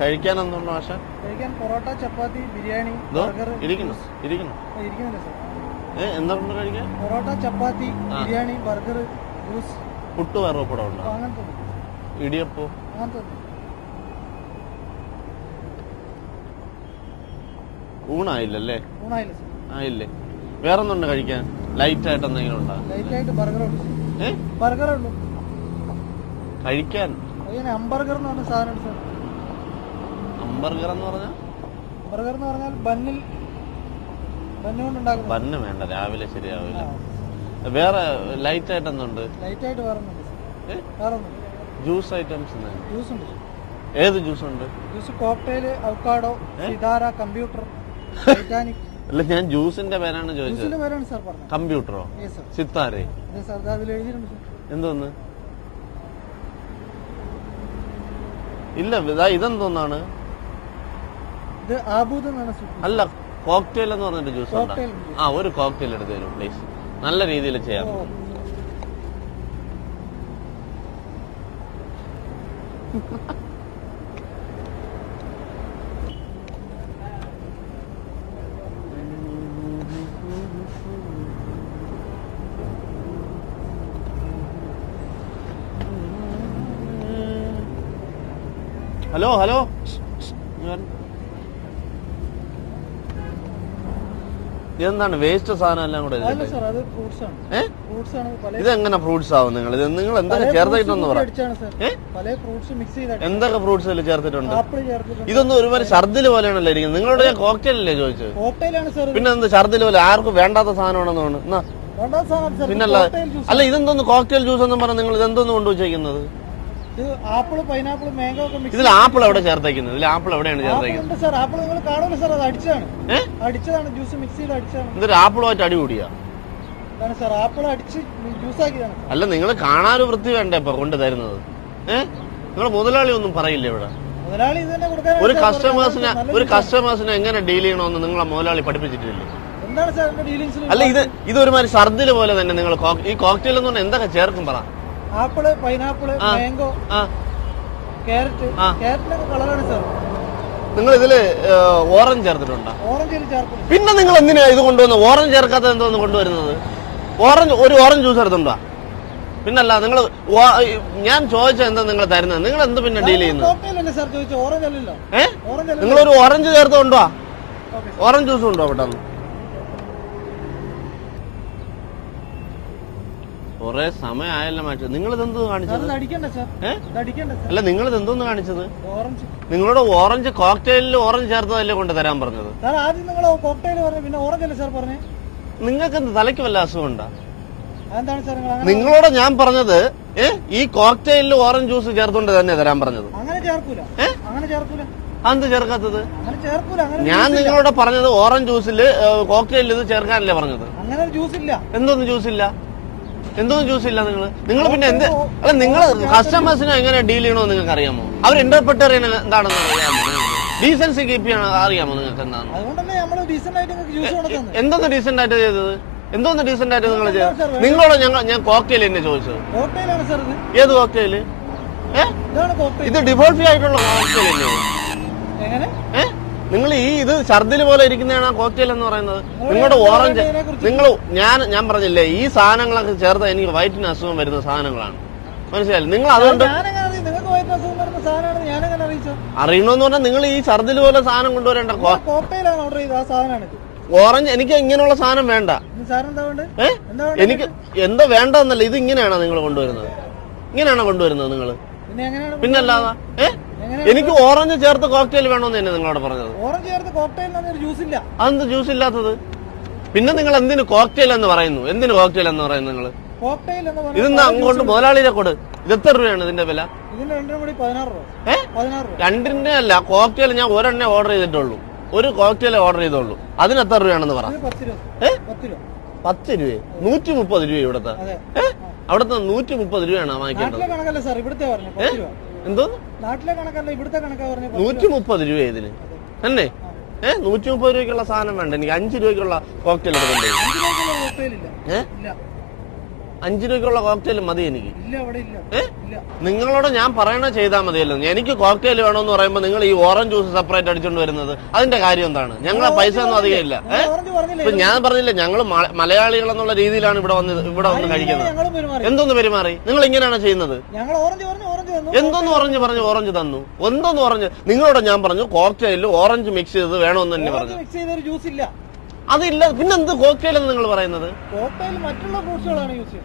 കഴിക്കാൻ എന്തുണ്ട് മാഷ? കഴിക്കാൻ പൊറോട്ട, ചപ്പാത്തി, ബിരിയാണി, ബർഗർ. ഇരിക്കുന്നു. എന്തുണ്ട് കഴിക്കാൻ? പൊറോട്ട, ചപ്പാത്തി, ബിരിയാണി, ബർഗർ, ജ്യൂസ്. പുട്ട് വറവപ്പടം ഉണ്ടോ? അങ്ങനത്തെ ഇടിയപ്പോ? അങ്ങനത്തെ ഊണായില്ലല്ലേ? ഊണായില്ല സാർ. ആയില്ലേ? വേറൊന്നുണ്ട് കഴിക്കാൻ? ലൈറ്റ് ആയിട്ട് എന്തെങ്കിലും ഉണ്ടോ? ലൈറ്റ് ആയിട്ട് ബർഗർ ഉണ്ട്. ബർഗർ ഉള്ളു കഴിക്കാൻ. ഹംബർഗർ എന്ന് പറഞ്ഞ സാധനം സാർ. ഹംബർഗർ എന്ന് പറഞ്ഞാൽ? ബർഗർ എന്ന് പറഞ്ഞാൽ ബണ്ണ് കൊണ്ടുണ്ടാക്കും. ബണ്ണ് വേണ്ട, രാവിലെ ശരിയാവില്ല. വേറെ ലൈറ്റ് ആയിട്ട് എന്തുണ്ട്? ലൈറ്റ് ആയിട്ട് വേറെ ജ്യൂസ് ഐറ്റംസ്? ജ്യൂസ് ഉണ്ട്. ഏത് ജ്യൂസ് ഉണ്ട്? Juice cocktail, avocado, Sithara, computer, Titanic. അല്ല, ഞാൻ ജ്യൂസിന്റെ പേരാണ് ചോദിച്ചത്. പേരാണ് സാർ പറഞ്ഞത്. കമ്പ്യൂട്ടറോ? സിത്താരേ? അതിൽ എഴുതിയിട്ടുണ്ട് സാർ. എന്തോന്ന്? ഇല്ല, ഇതെന്തോന്നാണ്? ഇത് ആബൂദ് എന്നാണ്. അല്ല, കോക്ടെയിൽ എന്ന് പറഞ്ഞിട്ട് ജ്യൂസ് ഉണ്ടോ? ഒരു കോക്ടെയിൽ എടുത്ത് തരും പ്ലീസ്. നല്ല രീതിയിൽ ചെയ്യാം. ഹലോ ഹലോ, ഇതെന്താണ് വേസ്റ്റ് സാധനം എല്ലാം കൂടെ? ഇതെങ്ങനെ ഫ്രൂട്ട്സ് ആവും? നിങ്ങൾ എന്തൊക്കെ ചേർത്തിട്ടുണ്ടെന്ന് പറ. എന്തൊക്കെ ഫ്രൂട്ട്സ് ചേർത്തിട്ടുണ്ട്? ഇതൊന്നും ഒരുമാതിരി ഛർദില് പോലെയാണല്ലോ ഇരിക്കുന്നത്. നിങ്ങളോട് ഞാൻ കോക്ടെയിൽ അല്ലേ ചോദിച്ചത്? പിന്നെ എന്ത് ഛർദില് പോലെ? ആർക്കും വേണ്ടാത്ത സാധനമാണെന്ന് തോന്നുന്നു. പിന്നല്ല, അല്ല ഇതെന്തോന്ന് കോക്ടെയിൽ ജ്യൂസ് എന്നും പറഞ്ഞ നിങ്ങൾ ഇതെന്തോന്ന് കൊണ്ടുവച്ചേക്കുന്നത്? ആപ്പിൾ, പൈനാപ്പിൾ, മാംഗോ ഒക്കെ മിക്സ്. ഇതിൽ ആപ്പിൾ എവിടെ ചേർത്തേക്കുന്നത്? ഇതിൽ ആപ്പിൾ എവിടെയാണ് ചേർത്തേക്കുന്നത്? അടിച്ചതാണ്, ജ്യൂസ് മിക്സ് ചെയ്ത് അടിച്ചതാണ്. ഇതൊരു ആപ്പിളുമായിട്ട് അടികൂടിയാ? ആപ്പിൾ അടിച്ച് ജ്യൂസ് ആക്കിയതാണ്. അല്ല, നിങ്ങൾ കാണാനൊരു വൃത്തി വേണ്ടേ ഇപ്പൊ കൊണ്ടു തരുന്നത്? നിങ്ങൾ മുതലാളി ഒന്നും പറയില്ല ഇവിടെ? മുതലാളി ഒരു കസ്റ്റമേഴ്സിനെ എങ്ങനെ ഡീൽ ചെയ്യണമെന്ന് നിങ്ങളെ മുതലാളി പഠിപ്പിച്ചിട്ടില്ലേ? എന്താണ് സാർ ഡീലിംഗ്സ്? അല്ല, ഇതൊരുമാതിരി ഛർദില് പോലെ തന്നെ. നിങ്ങൾ ഈ കോക്ടെയിൽ എന്ന് പറഞ്ഞാൽ എന്തൊക്കെ ചേർക്കും പറ? Apple, pineapple, mango, carrot. ക്യാരറ്റിനൊക്കെ കളറാണ് സാർ. നിങ്ങൾ ഇതില് ഓറഞ്ച് ചേർത്തിട്ടുണ്ടോ? ഓറഞ്ച് ചേർക്കും. പിന്നെ നിങ്ങൾ എന്തിനാ ഇത് കൊണ്ടുവന്നത്? ഓറഞ്ച് ചേർക്കാത്ത എന്തോന്ന് കൊണ്ടുവരുന്നത്? ഒരു ഓറഞ്ച് ജ്യൂസ് എടുത്തുണ്ടോ? പിന്നല്ല, നിങ്ങൾ ഞാൻ ചോദിച്ച എന്താ നിങ്ങൾ തരുന്നത്? നിങ്ങൾ എന്ത് പിന്നെ ഡീൽ ചെയ്യുന്നത്? നിങ്ങളൊരു ഓറഞ്ച് ചേർത്ത് കൊണ്ടുവാ. ഓറഞ്ച് ജ്യൂസ് കൊണ്ടുവാ പെട്ടെന്ന്. കൊറേ സമയമായല്ലോ മാറ്റി. നിങ്ങൾ ഇതെന്തോ കാണിച്ചത്? അല്ല, നിങ്ങൾ ഇതെന്തോന്ന് കാണിച്ചത്? നിങ്ങളോട് ഓറഞ്ച് കോക്ടെയിലിൽ ഓറഞ്ച് ചേർത്തതല്ലേ കൊണ്ട് തരാൻ പറഞ്ഞത്? നിങ്ങൾക്ക് എന്ത് തലയ്ക്ക് വല്ല അസുഖമുണ്ടോ? നിങ്ങളോട് ഞാൻ പറഞ്ഞത് ഈ കോക്ടെയിലിൽ ഓറഞ്ച് ജ്യൂസ് ചേർത്തുകൊണ്ട് തന്നെ തരാൻ പറഞ്ഞത്. അതെന്ത് ചേർക്കാത്തത്? ഞാൻ നിങ്ങളോട് പറഞ്ഞത് ഓറഞ്ച് ജ്യൂസിൽ കോക്ടെയിലിൽ ഇത് ചേർക്കാനല്ലേ പറഞ്ഞത്? എന്തോന്ന് ജ്യൂസ് ഇല്ല? നിങ്ങൾ പിന്നെ എന്ത്? അല്ല, നിങ്ങൾ കസ്റ്റമേഴ്സിനെ എങ്ങനെ ഡീൽ ചെയ്യണമെന്ന് നിങ്ങൾക്ക് അറിയാമോ? അവർ ഇന്റർപ്രറ്റ് ചെയ്യുന്നത് എന്താണെന്ന് അറിയാമോ? ഡീസൻസി കീപ്പ് ചെയ്യണം അറിയാമോ നിങ്ങൾക്ക്? എന്താണ് എന്തോന്ന് ഡീസന്റ് ആയിട്ട് ചെയ്തത്? എന്തോന്ന് ഡീസന്റ് ആയിട്ട് നിങ്ങൾ ചെയ്തത്? നിങ്ങളോട് ഞാൻ കോക്ടെയിൽ എന്നെ ചോദിച്ചത്. ഏത് കോക്ടെയില്? ഇത് ഡിഫോൾട്ടി ആയിട്ടുള്ള കോക്ടെയിൽ അല്ലേ? നിങ്ങൾ ഇത് ഛർദില് പോലെ ഇരിക്കുന്നതാണ് കോക്ടെയിൽ എന്ന് പറയുന്നത്. നിങ്ങളുടെ ഓറഞ്ച് ഞാൻ പറഞ്ഞില്ലേ, ഈ സാധനങ്ങളൊക്കെ ചേർത്ത് എനിക്ക് വയറ്റിന് അസുഖം വരുന്ന സാധനങ്ങളാണ്. മനസ്സിലായില്ലേ? നിങ്ങൾ അതുകൊണ്ട് അറിയണമെന്ന് പറഞ്ഞാൽ നിങ്ങൾ ഈ ഛർദില് പോലെ സാധനം കൊണ്ടുവരേണ്ട. ഓറഞ്ച് എനിക്ക് ഇങ്ങനെയുള്ള സാധനം വേണ്ട. എനിക്ക് എന്തോ വേണ്ടെന്നല്ല, ഇത് ഇങ്ങനെയാണോ നിങ്ങൾ കൊണ്ടുവരുന്നത്? ഇങ്ങനെയാണോ കൊണ്ടുവരുന്നത് നിങ്ങൾ? പിന്നല്ലാതെ എനിക്ക് ഓറഞ്ച് ചേർത്ത് കോക്ടെയിൽ വേണമെന്ന് തന്നെ നിങ്ങളോട് പറഞ്ഞത്. അതെന്ത് ജ്യൂസ് ഇല്ലാത്തത്? പിന്നെ നിങ്ങൾ എന്തിന് കോക്ടെയിൽ എന്ന് പറയുന്നു? എന്തിന് കോക്ടെയിൽ എന്ന് പറയുന്നു നിങ്ങൾ? ഇതെന്താ അങ്ങോട്ട് മുതലാളിയെ കൊടു. ഇത് എത്ര രൂപയാണ് ഇതിന്റെ വില? രണ്ടിന്റെ അല്ല, കോക്ടെയിൽ ഞാൻ ഒരെണ്ണേ ഓർഡർ ചെയ്തിട്ടുള്ളൂ. ഒരു കോക്ടെയിൽ ഓർഡർ ചെയ്തോളൂ. അതിന് എത്ര രൂപയാണെന്ന് പറ. 10 രൂപ? 130 രൂപ ഇവിടത്തെ? അവിടത്തെ 130 രൂപയാണ് വാങ്ങിക്കേണ്ടത്. എന്തോ 130 രൂപ ഇതിന് തന്നെ? 130 രൂപയ്ക്കുള്ള സാധനം വേണ്ട എനിക്ക്. 5 രൂപയ്ക്കുള്ള കോക്ടെയിൽ എടുക്കണ്ടേ? 5 രൂപയ്ക്കുള്ള കോക്ടെയിൽ മതി എനിക്ക്. ഇല്ല അവിടെ ഇല്ല. ഇല്ല. നിങ്ങളോട് ഞാൻ പറയണ ചെയ്താൽ മതിയല്ലോ. എനിക്ക് കോക്ടെയിൽ വേണമെന്ന് പറയുമ്പോൾ നിങ്ങൾ ഈ ഓറഞ്ച് ജ്യൂസ് സെപ്പറേറ്റ് അടിച്ചോണ്ട് വരുന്നത് അതിന്റെ കാര്യം എന്താണ്? ഞങ്ങളെ പൈസ ഒന്നും അധികം ഇല്ല. ഇപ്പൊ ഞാൻ പറഞ്ഞില്ല, ഞങ്ങൾ മലയാളികൾ എന്നുള്ള രീതിയിലാണ് ഇവിടെ വന്ന് കഴിക്കുന്നത്. എന്തോന്ന് പെരുമാറി? നിങ്ങൾ ഇങ്ങനെയാണ് ചെയ്യുന്നത്. എന്തോന്ന് പറഞ്ഞു ഓറഞ്ച് തന്നു, എന്തോന്ന് പറഞ്ഞു. നിങ്ങളോട് ഞാൻ പറഞ്ഞു കോക്ടെയിലിൽ ഓറഞ്ച് മിക്സ് ചെയ്ത് വേണമെന്ന് തന്നെ പറഞ്ഞു. അതില്ല, പിന്നെന്ത് കോക്ടെയിൽ എന്ന് നിങ്ങൾ പറയുന്നത്?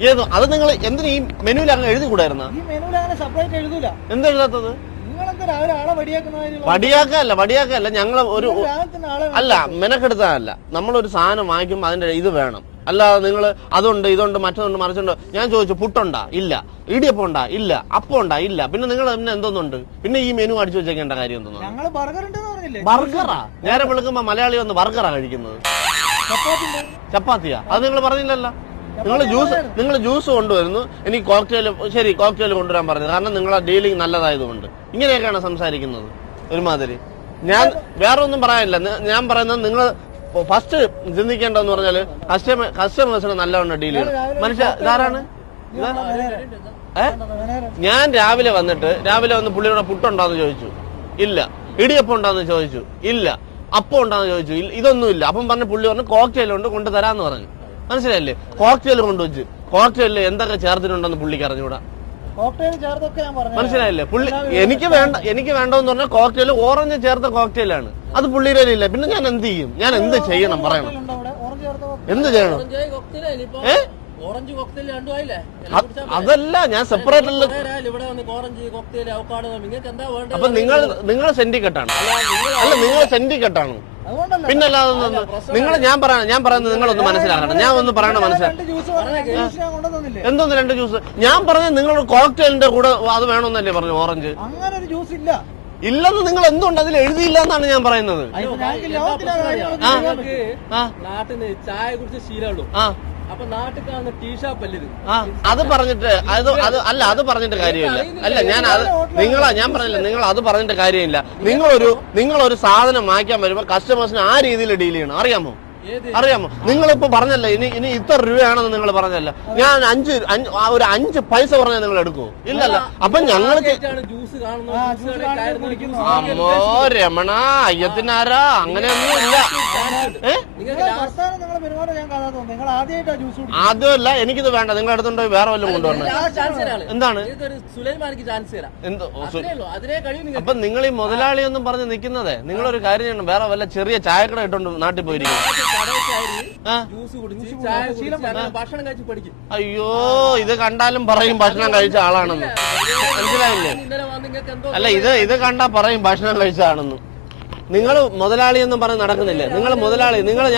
ഏതോ അത് നിങ്ങൾ എന്തിനാ ഈ മെനുവിൽ അങ്ങ് എഴുതി കൂടായിരുന്ന? എന്തെഴുതാത്തത്? വടിയാക്കല്ല ഞങ്ങൾ ഒരു അല്ല മെനക്കെടുത്താനല്ല. നമ്മളൊരു സാധനം വാങ്ങിക്കുമ്പോൾ അതിന്റെ ഇത് വേണം. അല്ലാതെ നിങ്ങൾ അതുണ്ട് ഇതുണ്ട് മറ്റൊന്നുണ്ട് മറിച്ചുണ്ട്. ഞാൻ ചോദിച്ചു പുട്ടുണ്ടാ? ഇല്ല. ഇടിയപ്പം ഉണ്ടാ? ഇല്ല. അപ്പം ഉണ്ടാ? ഇല്ല. പിന്നെ നിങ്ങൾ പിന്നെ എന്തോന്നുണ്ട്? പിന്നെ ഈ മെനു അടിച്ചു വെച്ചേക്കേണ്ട കാര്യം എന്തോന്നു? ബർഗറാ? നേരെ വിളിക്കുമ്പോ മലയാളി വന്ന് ബർഗറാ കഴിക്കുന്നത്. ചപ്പാത്തിയാ? അത് നിങ്ങൾ പറഞ്ഞില്ലല്ലോ. നിങ്ങൾ ജ്യൂസ് കൊണ്ടുവരുന്നു, എനിക്ക് കോക്ടെയിൽ. ശരി, കോക്ടെയിൽ കൊണ്ടുവരാൻ പറഞ്ഞു. കാരണം നിങ്ങളെ ഡീലിംഗ് നല്ലതായതുകൊണ്ട്. ഇങ്ങനെയൊക്കെയാണ് സംസാരിക്കുന്നത് ഒരുമാതിരി. ഞാൻ വേറെ ഒന്നും പറയാനില്ല. ഞാൻ പറയുന്നത് നിങ്ങൾ ഫസ്റ്റ് ചിന്തിക്കേണ്ടതെന്ന് പറഞ്ഞാല് കസ്റ്റമേഴ്സിനെ നല്ലവണ്ണം ഡീൽ ചെയ്യണം. മനുഷ്യ ഇതാരാണ്? ഞാൻ രാവിലെ വന്ന് പുള്ളിയുടെ പുട്ടുണ്ടോന്ന് ചോദിച്ചു, ഇല്ല. ഇടിയപ്പം ഉണ്ടോന്ന് ചോദിച്ചു, ഇല്ല. അപ്പം ഉണ്ടാന്ന് ചോദിച്ചു, ഇതൊന്നുമില്ല. അപ്പം പറഞ്ഞ പുള്ളി പറഞ്ഞു കോക്ടെയിൽ കൊണ്ട് കൊണ്ടുതരാന്ന് പറഞ്ഞു. മനസ്സിലായില്ലേ? കോക്ടെയിൽ കൊണ്ടുവച്ചു. കോക്ടെയിലിൽ എന്തൊക്കെ ചേർത്തിട്ടുണ്ടെന്ന് പുള്ളിക്ക് അറിഞ്ഞൂടാ. മനസ്സിലായില്ലേ? പുള്ളി എനിക്ക് വേണ്ടതെന്ന് പറഞ്ഞാൽ കോക്ടെയിൽ ഓറഞ്ച് ചേർത്ത കോക്ടെയിലാണ്. അത് പുള്ളിയുടെ ഇല്ല. പിന്നെ ഞാൻ എന്ത് ചെയ്യും? ഞാൻ എന്ത് ചെയ്യണം? പറയണം. എന്ത് ചെയ്യണം? അതല്ല, ഞാൻ സെപ്പറേറ്റ് അല്ല. അപ്പൊ നിങ്ങൾ സെന്റിക്കെട്ടാണ്. അല്ല, നിങ്ങൾ സെന്റിക്കെട്ടാണ്. പിന്നല്ലാതെ ഞാൻ പറയുന്നത് നിങ്ങളൊന്ന് മനസ്സിലാക്കണം. ഞാൻ ഒന്ന് പറയണ മനസ്സിലാക്കണം. എന്തോന്ന് 2 ജ്യൂസ്? ഞാൻ പറഞ്ഞത് നിങ്ങളുടെ കോക്ടെയിലിന്റെ കൂടെ അത് വേണമെന്നല്ലേ പറഞ്ഞു. ഓറഞ്ച് ഇല്ലെന്ന് നിങ്ങൾ എന്തുകൊണ്ട് അതിൽ എഴുതിയില്ല എന്നാണ് ഞാൻ പറയുന്നത്. നാട്ടിന് ചായ കുടിച്ച ശീലമുള്ളൂ. അപ്പൊ നാട്ടിൽ കാണുന്ന ടീ ഷോപ്പ് അല്ലേ ഇത്? അത് പറഞ്ഞിട്ട് അത് പറഞ്ഞിട്ട് കാര്യമില്ല. അല്ല, ഞാൻ പറഞ്ഞില്ല, നിങ്ങൾ അത് പറഞ്ഞിട്ട് കാര്യമില്ല. നിങ്ങളൊരു സാധനം വാങ്ങിക്കാൻ വരുമ്പോ കസ്റ്റമേഴ്സിന് ആ രീതിയിൽ ഡീൽ ചെയ്യണം. അറിയാമോ? നിങ്ങളിപ്പോ പറഞ്ഞല്ലേ ഇനി ഇത്ര രൂപയാണെന്ന് നിങ്ങൾ പറഞ്ഞല്ല. ഞാൻ 5 പൈസ പറഞ്ഞാൽ നിങ്ങൾ എടുക്കുമോ? ഇല്ലല്ല. അപ്പൊ ഞങ്ങൾക്ക് അമ്മോ രമണ അയ്യത്തിനാരാ അങ്ങനെയൊന്നും ഇല്ല. ആദ്യമല്ല, എനിക്കിത് വേണ്ട. നിങ്ങൾ എടുത്തോണ്ട് വേറെ വല്ലതും കൊണ്ടുവരണം. എന്താണ്? അപ്പൊ നിങ്ങൾ ഈ മുതലാളി ഒന്നും പറഞ്ഞ് നിൽക്കുന്നതേ, നിങ്ങളൊരു കാര്യം ചെയ്യണം. വേറെ വല്ല ചെറിയ ചായക്കട ഇട്ടോണ്ട് നാട്ടിൽ പോയിരിക്കും. അയ്യോ, ഇത് കണ്ടാലും പറയും ഭക്ഷണം കഴിച്ച ആളാണെന്ന്. മനസ്സിലായില്ലേ? അല്ല, ഇത് കണ്ടാ പറയും ഭക്ഷണം കഴിച്ചതാണെന്ന്. നിങ്ങൾ മുതലാളി എന്നും പറഞ്ഞ് നടക്കുന്നില്ലേ? നിങ്ങൾ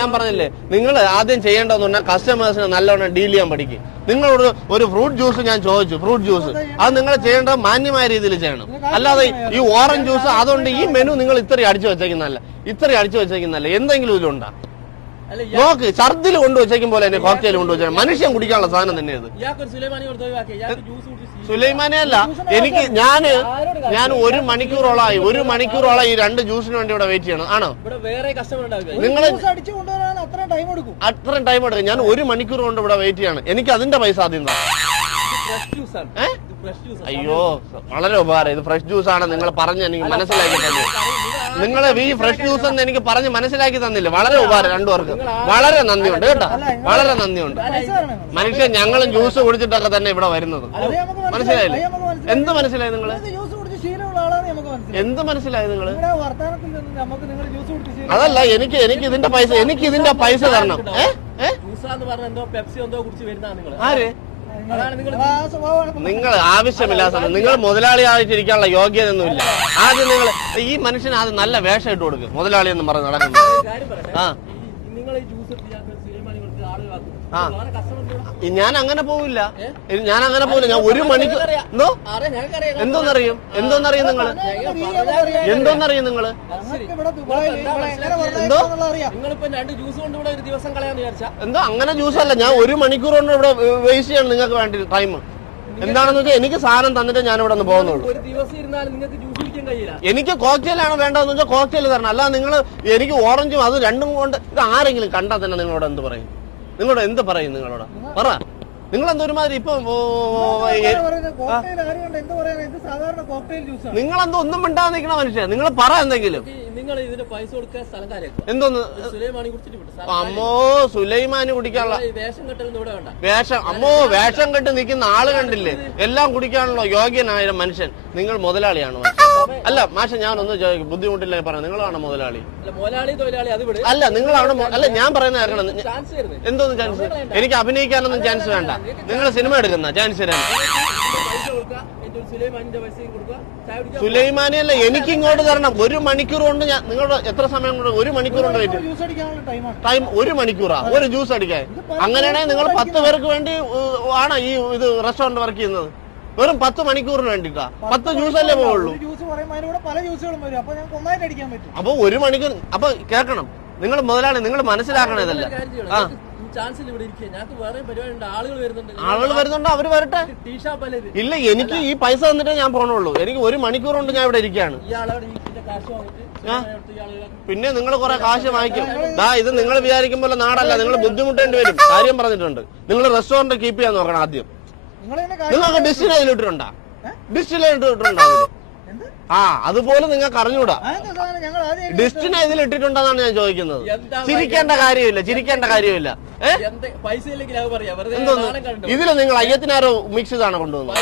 ഞാൻ പറഞ്ഞില്ലേ, നിങ്ങൾ ആദ്യം ചെയ്യേണ്ടതെന്ന് പറഞ്ഞാൽ കസ്റ്റമേഴ്സിനെ നല്ലോണം ഡീൽ ചെയ്യാൻ പഠിക്കും. നിങ്ങളോട് ഒരു ഫ്രൂട്ട് ജ്യൂസ് ഞാൻ ചോദിച്ചു, ഫ്രൂട്ട് ജ്യൂസ് അത് നിങ്ങൾ ചെയ്യേണ്ടത് മാന്യമായ രീതിയിൽ ചെയ്യണം. അല്ലാതെ ഈ ഓറഞ്ച് ജ്യൂസ് അതുകൊണ്ട് ഈ മെനു നിങ്ങൾ ഇത്രയും അടിച്ചു വെച്ചേക്കുന്നല്ല. എന്തെങ്കിലും ഇതിലുണ്ടാ? നോക്ക്, ഛർദിൽ കൊണ്ടുവച്ചേക്കും പോലെ തന്നെ കോക്ടെയിൽ കൊണ്ടുവച്ചാൽ മനുഷ്യൻ കുടിക്കാനുള്ള സാധനം തന്നെ അത്. സുലൈമാനെ അല്ല, എനിക്ക് ഞാൻ 1 മണിക്കൂറോളായി ഈ 2 ജ്യൂസിന് വേണ്ടി ഇവിടെ വെയിറ്റ് ചെയ്യണം. ആണോ? നിങ്ങൾ അത്രയും ടൈം എടുക്കും. ഞാൻ 1 മണിക്കൂർ കൊണ്ട് ഇവിടെ വെയിറ്റ് ചെയ്യണം. എനിക്ക് അതിന്റെ പൈസ ആദ്യം താ. അയ്യോ, വളരെ ഉപകാരം. ഇത് ഫ്രഷ് ജ്യൂസ് ആണ് നിങ്ങൾ പറഞ്ഞ് എനിക്ക് മനസ്സിലാക്കി തന്നെ. നിങ്ങൾ ഈ ഫ്രഷ് ജ്യൂസ് എന്ന് എനിക്ക് പറഞ്ഞ് മനസ്സിലാക്കി തന്നില്ല. വളരെ ഉപകാരം. 2 പേർക്ക് വളരെ നന്ദിയുണ്ട് കേട്ടോ. വളരെ നന്ദിയുണ്ട്. മനുഷ്യൻ ഞങ്ങളും ജ്യൂസ് കുടിച്ചിട്ടൊക്കെ തന്നെ ഇവിടെ വരുന്നത്. മനസ്സിലായില്ലേ? എന്ത് മനസ്സിലായി നിങ്ങൾ? എന്ത് മനസ്സിലായി നിങ്ങൾ? അതല്ല, എനിക്ക് ഇതിന്റെ പൈസ തരണം. ആര്? നിങ്ങൾ ആവശ്യമില്ലാത്ത നിങ്ങൾ മുതലാളിയായിട്ടിരിക്കാനുള്ള യോഗ്യത ഒന്നുമില്ല. ആദ്യം നിങ്ങൾ ഈ മനുഷ്യന് അത് നല്ല വേഷം ഇട്ട് കൊടുക്കും. മുതലാളി എന്ന് പറഞ്ഞ് നടക്കുന്നത്. ഞാൻ അങ്ങനെ പോവില്ല. ഞാൻ 1 മണിക്കൂർ എന്തോന്നറിയും നിങ്ങൾ? എന്തോ അങ്ങനെ ജ്യൂസ് അല്ല. ഞാൻ 1 മണിക്കൂർ കൊണ്ട് ഇവിടെ വേസ്റ്റ് ചെയ്യണം നിങ്ങൾക്ക് വേണ്ടി ടൈം. എന്താണെന്ന് വെച്ചാൽ എനിക്ക് സാധനം തന്നിട്ട് ഞാൻ ഇവിടെ നിന്ന് പോകുന്നുള്ളൂ. എനിക്ക് കോക്ടെയിലാണ് വേണ്ടതെന്ന് വെച്ചാൽ കോക്ടെയിൽ തരണം. അല്ല നിങ്ങൾ എനിക്ക് ഓറഞ്ചും അത് 2 കൊണ്ട് ഇത് ആരെങ്കിലും കണ്ടാൽ തന്നെ നിങ്ങളോട് എന്ത് പറയും? നിങ്ങളോട് എന്ത് പറയും? നിങ്ങളോട് പറ. നിങ്ങൾ എന്തോ ഒരുമാതിരി ഇപ്പൊ കോക്ടെയിൽ ആരും എന്താ പറയാ, ഇത് സാധാരണ കോക്ടെയിൽ ജ്യൂസാണ്. നിങ്ങളെന്തോ ഒന്നും മിണ്ടാതെ നിൽക്കണ മനുഷ്യൻ, നിങ്ങൾ പറ എന്തെങ്കിലും. നിങ്ങൾ ഇതിന് പൈസ കൊടുക്കാൻ സ്ഥലം കാര്യമാക്കും. എന്തോന്ന് സുലൈമാനി കുടിച്ചിട്ട് വിട്ടു. അമ്മോ സുലൈമാന് കുടിക്കാനുള്ള വേഷം കെട്ടലൊന്നും ഇവിടെ വേണ്ട. വേഷം, അമ്മോ വേഷം കെട്ട് നിൽക്കുന്ന ആള് കണ്ടില്ലേ, എല്ലാം കുടിക്കാനുള്ള യോഗ്യനായ മനുഷ്യൻ. നിങ്ങൾ മുതലാളിയാണ് അല്ല മാഷ, ഞാനൊന്ന് ബുദ്ധിമുട്ടില്ല പറയാം, നിങ്ങളാണ് മുതലാളി. മുതലാളി തൊഴിലാളി അത് വിട്. അല്ല നിങ്ങളാണ് അല്ല ഞാൻ പറയുന്നത് കേൾക്കണം. ചാൻസ് തരുന്നത് എന്തോന്ന് ചാൻസ്? എനിക്ക് അഭിനയിക്കാനൊന്നും ചാൻസ് വേണ്ട. നിങ്ങൾ സിനിമ എടുക്കുന്ന ചാൻസ് തരാൻ. പൈസ കൊടുക്കുക, സുലൈമാനിന്റെ പൈസ കൊടുക്കുക, ചായ കുടിക്കുക. സുലൈമാനി അല്ല, എനിക്ക് ഇങ്ങോട്ട് തരണം. 1 മണിക്കൂർ കൊണ്ട് ഞാൻ നിങ്ങളുടെ എത്ര സമയം കൊണ്ട് 1 മണിക്കൂർ കൊണ്ട് വെയിറ്റ് ജ്യൂസ് അടിക്കാനുള്ള ടൈമാണ്. ടൈം 1 മണിക്കൂറാ ഒരു ജ്യൂസ് അടിക്കാൻ? അങ്ങനെയാണെങ്കിൽ നിങ്ങൾ 10 പേർക്ക് വേണ്ടി ആണ് ഈ ഇത് റെസ്റ്റോറന്റ് വർക്ക് ചെയ്യുന്നത്. വെറും 10 മണിക്കൂറിന് വേണ്ടിട്ടാ 10 ജ്യൂസ് അല്ലേ പോവുള്ളൂ. ജ്യൂസ് പറയുമ്പോൾ അതിലൂടെ പല ജ്യൂസുകളും വരും. അപ്പൊ ഞങ്ങൾക്ക് ഒന്നായിട്ട് അടിക്കാൻ പറ്റും. അപ്പൊ 1 മണിക്കൂർ. അപ്പൊ കേൾക്കണം, നിങ്ങൾ മുതലാണ്, നിങ്ങൾ മനസ്സിലാക്കണം ഇതല്ല. ചാൻസിൽ ഇവിടെ ഇരിക്കുക. ഞങ്ങൾക്ക് വേറെ പരിപാടി ഉണ്ട്, ആളുകൾ വരുന്നുണ്ട്. ആളുകൾ വരുന്നുണ്ട്, അവര് വരട്ടെ. ടീ ഷാപ്പ് അല്ലേ? ഇല്ല, എനിക്ക് ഈ പൈസ തന്നിട്ടേ ഞാൻ പോണുള്ളൂ. എനിക്ക് 1 മണിക്കൂർ കൊണ്ട് ഞാൻ ഇവിടെ ഇരിക്കുകയാണ്. ഇയാളോട് ഇതിന്റെ കാശ് വാങ്ങിട്ട് പിന്നെ നിങ്ങൾ കുറെ കാശ് വാങ്ങിക്കും. ഇത് നിങ്ങൾ വിചാരിക്കും പോലെ നാടല്ല, നിങ്ങൾ ബുദ്ധിമുട്ടേണ്ടി വരും. കാര്യം പറഞ്ഞിട്ടുണ്ട്. നിങ്ങൾ റെസ്റ്റോറന്റ് കീപ്പ് ചെയ്യാൻ നോക്കണം ആദ്യം. നിങ്ങൾക്ക് ഡിസ്റ്റിൽ അതിലിട്ടിട്ടുണ്ടാ? ഡിസ്റ്റിൽ ഇട്ടിട്ടുണ്ടോ? ആ അതുപോലെ നിങ്ങൾക്ക് അറിഞ്ഞൂടാ. ഡിസ്റ്റിനെ ഇതിലിട്ടിട്ടുണ്ടെന്നാണ് ഞാൻ ചോദിക്കുന്നത്. ചിരിക്കേണ്ട കാര്യമില്ല, ചിരിക്കേണ്ട കാര്യമില്ല. എന്തോന്ന് ഇതില് നിങ്ങൾ അയ്യത്തിനാരോ മിക്സ് ഇതാണ് കൊണ്ടുവന്നത്?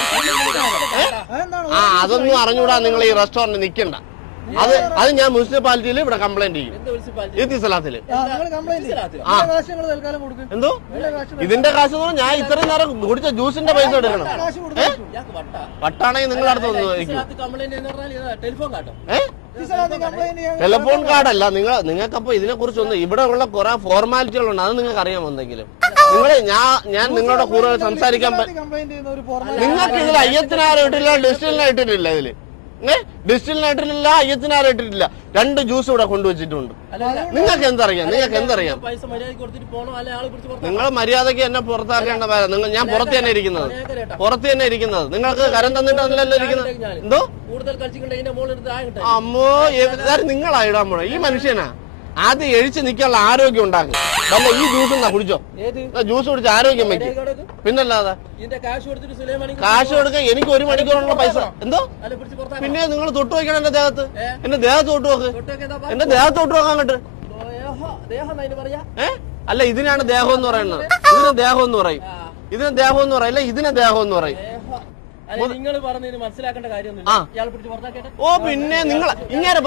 അതൊന്നും അറിഞ്ഞൂടാ. നിങ്ങൾ ഈ റെസ്റ്റോറന്റ് നിൽക്കണ്ട. അത് ഞാൻ മുനിസിപ്പാലിറ്റിയിൽ ഇവിടെ കംപ്ലൈന്റ് ചെയ്യും. ഇത്തിസലാത്തില്. എന്തോ ഇതിന്റെ കാശ് ഞാൻ ഇത്രയും നേരം കുടിച്ച ജ്യൂസിന്റെ പൈസ എടുക്കണം. വട്ടാണെങ്കിൽ നിങ്ങൾ അടുത്ത് ടെലിഫോൺ കാർഡല്ല. നിങ്ങൾക്കപ്പോ ഇതിനെ കുറിച്ചൊന്നും ഇവിടെ ഉള്ള കുറെ ഫോർമാലിറ്റികളുണ്ട്, അത് നിങ്ങൾക്ക് അറിയാമെന്തെങ്കിലും. ഞാൻ നിങ്ങളുടെ കൂടുതൽ സംസാരിക്കാൻ നിങ്ങൾക്ക് ഇതിൽ അയ്യത്തിനാരും ഇട്ടില്ല, ഡിസ്റ്റിലിനെ ഇട്ടിട്ടില്ല. ഇതില് ഡിസ്റ്റിലിനായിട്ടില്ല, അയ്യത്തിനാരായിട്ടില്ല. 2 ജ്യൂസ് ഇവിടെ കൊണ്ടുവച്ചിട്ടുണ്ട്. നിങ്ങൾക്ക് എന്തറിയാം? നിങ്ങൾക്ക് എന്തറിയാം? നിങ്ങൾ മര്യാദയ്ക്ക് എന്നെ പുറത്താക്കേണ്ട നിങ്ങൾ. ഞാൻ പുറത്ത് തന്നെ ഇരിക്കുന്നത്. നിങ്ങൾക്ക് കരം തന്നിട്ടല്ലോ ഇരിക്കുന്നത്. എന്തോ അമ്മോ നിങ്ങളായിടാൻ പോണോ? ഈ മനുഷ്യനാ ആദ്യം എഴിച്ച് നിൽക്കാനുള്ള ആരോഗ്യം ഉണ്ടാക്കും. അല്ല ഈ ജ്യൂസ് എന്നാ കുടിച്ചോ? ജ്യൂസ് കുടിച്ച് ആരോഗ്യം വെക്കും. പിന്നല്ലാതെ കാശ് കൊടുക്കാൻ എനിക്ക് 1 മണിക്കൂറുള്ള പൈസ എന്തോ. പിന്നെ നിങ്ങൾ തൊട്ട് വയ്ക്കണം എന്റെ ദേഹത്ത്. എന്റെ ദേഹത്ത് തൊട്ട് നോക്ക്. എന്റെ ദേഹത്ത് തൊട്ട് നോക്കാൻ അങ്ങോട്ട്. അല്ല ഇതിനാണ് ദേഹം എന്ന് പറയുന്നത്. ഇതിനെ ദേഹം എന്ന് പറയും. ഇതിനെ ദേഹം എന്ന് പറയില്ല, ഇതിനെ ദേഹം എന്ന് പറയും. നിങ്ങൾ പറഞ്ഞതിന് മനസ്സിലാക്കേണ്ട കാര്യമൊന്നും. ഓ പിന്നെ നിങ്ങൾ ഇങ്ങനെ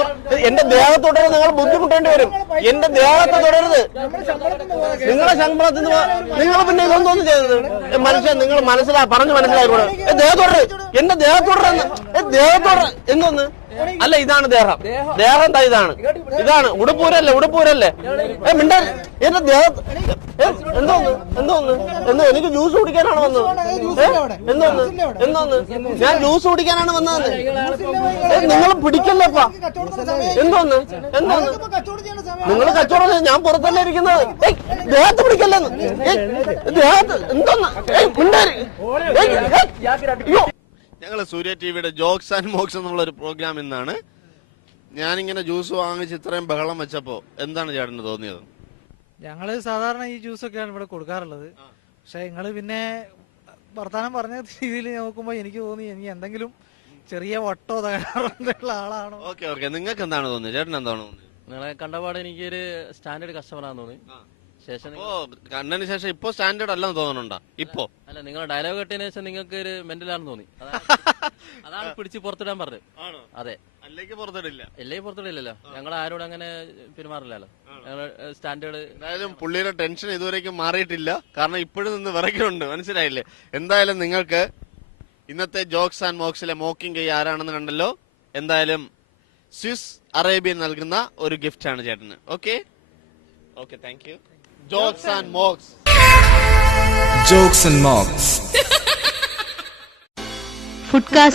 എന്റെ ദേഹത്തോടെ നിങ്ങൾ ബുദ്ധിമുട്ടേണ്ടി വരും. എന്റെ ദേഹത്തെ തുടരുത്. നിങ്ങളെ ശമ്പളത്തിന് നിങ്ങൾ പിന്നെ ഇതൊന്നും ചെയ്തത് മനുഷ്യൻ. നിങ്ങൾ പറഞ്ഞു മനസ്സിലായിക്കോളൂ. ദേഹത്തോടെ എന്റെ ദേഹത്തോടെ എന്തോന്ന്? അല്ല ഇതാണ് ദേഹം. ദേഹം ഇതാണ് ഉടുപ്പൂരല്ലേ മിണ്ടാ. എന്റെ ദേഹത്ത് എന്തോന്ന് എനിക്ക് ജ്യൂസ് കുടിക്കാനാണ് വന്നത്. എന്തോന്ന് ഞാൻ ജ്യൂസ് കുടിക്കാനാണ് വന്നത്. നിങ്ങൾ പിടിക്കല്ലേപ്പാ. എന്തോന്ന് നിങ്ങൾ കച്ചവടം? ഞാൻ പുറത്തല്ലേ ഇരിക്കുന്നത്. ദേഹത്ത് പിടിക്കല്ലെന്ന്. ദേഹത്ത് എന്തോന്ന് മിണ്ടാരി. ഞങ്ങള് സൂര്യ ടിവിയുടെ ജോക്സ് ആൻഡ് മോക്സ് എന്നുള്ളൊരു പ്രോഗ്രാം ഇന്നാണ്. ഞാനിങ്ങനെ ജ്യൂസ് വാങ്ങിച്ച് ഇത്രയും ബഹളം വെച്ചപ്പോ എന്താണ് ചേട്ടന് തോന്നിയത്? ഞങ്ങള് സാധാരണ ഈ ജ്യൂസൊക്കെയാണ് ഇവിടെ കൊടുക്കാറുള്ളത്. പക്ഷെ നിങ്ങള് പിന്നെ വർത്താനം പറഞ്ഞ രീതിയിൽ നോക്കുമ്പോ എനിക്ക് തോന്നി എനിക്ക് എന്തെങ്കിലും ചെറിയ വട്ടോ തകരാറുള്ള ആളാണോ. ഓക്കെ നിങ്ങൾക്ക് എന്താണ് തോന്നിയത്? ചേട്ടൻ എന്താണ് തോന്നിയത്? നിങ്ങളെ കണ്ടപാട് എനിക്കൊരു സ്റ്റാൻഡേർഡ് കസ്റ്റമറാന്ന് തോന്നി. കണ്ടതിന് ശേഷം ഇപ്പൊ സ്റ്റാൻഡേർഡ് അല്ലെന്ന് തോന്നുന്നുണ്ടോ? ഇപ്പൊ അല്ല, നിങ്ങളുടെ ഡയലോഗ് കേട്ടതിന് ശേഷം നിങ്ങൾക്ക് ഒരു മെന്റലാണെന്ന് തോന്നി. അതാണ് പിടിച്ച് പുറത്തിടാൻ പറഞ്ഞത്. അതെ, അല്ലെങ്കിൽ പുറത്തിടില്ലല്ലോ. ഞങ്ങൾ ആരോടും അങ്ങനെ പെരുമാറില്ലല്ലോ. ഞങ്ങൾ സ്റ്റാൻഡേർഡ്. എന്തായാലും പുള്ളിയുടെ ടെൻഷൻ ഇതുവരേക്കും മാറിയിട്ടില്ല. കാരണം ഇപ്പോഴും നിന്ന് വിറയ്ക്കുന്നുണ്ട്. മനസ്സിലായില്ലേ? എന്തായാലും നിങ്ങൾക്ക് ഇന്നത്തെ ജോക്സ് ആൻഡ് മോക്സിലെ മോക്കിംഗ് കൈ ആരാണെന്ന് കണ്ടല്ലോ. എന്തായാലും സ്വിസ് അറേബ്യൻ നൽകുന്ന ഒരു ഗിഫ്റ്റ് ആണ് ചേട്ടന്. Okay thank you. Jokes and Mocks. Jokes and Mocks. Foodcast